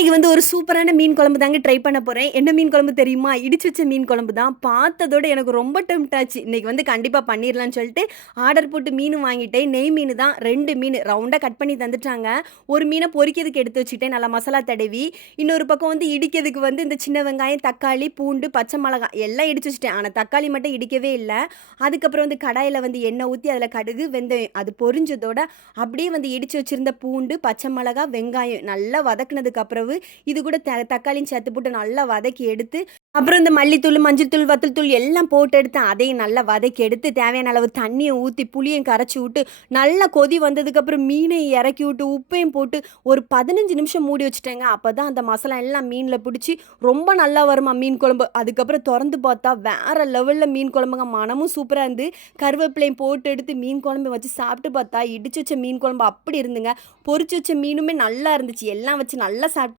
இன்னைக்கு ஒரு சூப்பரான மீன் குழம்பு தாங்க ட்ரை பண்ண போறேன். என்ன மீன் குழம்பு தெரியுமா? இடிச்சு வச்ச மீன் குழம்பு தான். பார்த்ததோட எனக்கு ரொம்ப டெம்ப்ட் ஆச்சு. இன்னைக்கு கண்டிப்பா பண்ணிரலான்னு சொல்லிட்டு ஆர்டர் போட்டு மீனும் வாங்கிட்டேன். நெய் மீனு தான் 2 மீனு ரவுண்டா கட் பண்ணி தந்துட்டாங்க. ஒரு மீன பொரிக்கிறதுக்கு எடுத்து வச்சுட்டேன். நல்லா மசாலா தடவி. இன்னொரு பக்கம் இடிக்கிறதுக்கு இந்த சின்ன வெங்காயம், தக்காளி, பூண்டு, பச்சை மிளகாய் எல்லாம் இடிச்சு வச்சுட்டேன். ஆனா தக்காளி மட்டும் இடிக்கவே இல்ல. அதுக்கப்புறம் கடாயில எண்ணெய் ஊத்தி அதில கடுகு, வெந்தயம் அது பொரிஞ்சதோட அப்படியே இடிச்சு வச்சிருந்த பூண்டு, பச்சை மிளகாய், வெங்காயம் நல்லா வதக்குனதுக்கு அப்புறம் இது கூட தக்காளியும் சேர்த்து போட்டு நல்லா வதக்கி எடுத்து, அப்புறம் இந்த மல்லித்தூள், மஞ்சள் தூள், வத்தல் தூள் எல்லாம் போட்டு எடுத்து அதையும் நல்லா வதக்கி எடுத்து, தேவையான அளவு தண்ணிய ஊத்தி, புளியும் கரைச்சு விட்டு, நல்லா கொதி வந்ததுக்கப்புறம் மீனையும் இறக்கி விட்டு, உப்பையும் போட்டு ஒரு 15 நிமிஷம் மூடி வச்சுட்டேங்க. அப்பதான் அந்த மசாலா எல்லாம் மீன்ல பிடிச்சு ரொம்ப நல்லா வருமா மீன் குழம்பு. அதுக்கப்புறம் தொறந்து பார்த்தா வேற லெவல்ல மீன் குழம்புங்க. மணமும் சூப்பரா இருந்து, கருவேப்பிலையும் போட்டு எடுத்து மீன் குழம்பு வச்சு சாப்பிட்டு பார்த்தா, இடிச்சு வச்ச மீன் குழம்பு அப்படி இருந்துங்க. பொரிச்சு வச்ச மீனுமே நல்லா இருந்துச்சு. எல்லாம் வச்சு நல்லா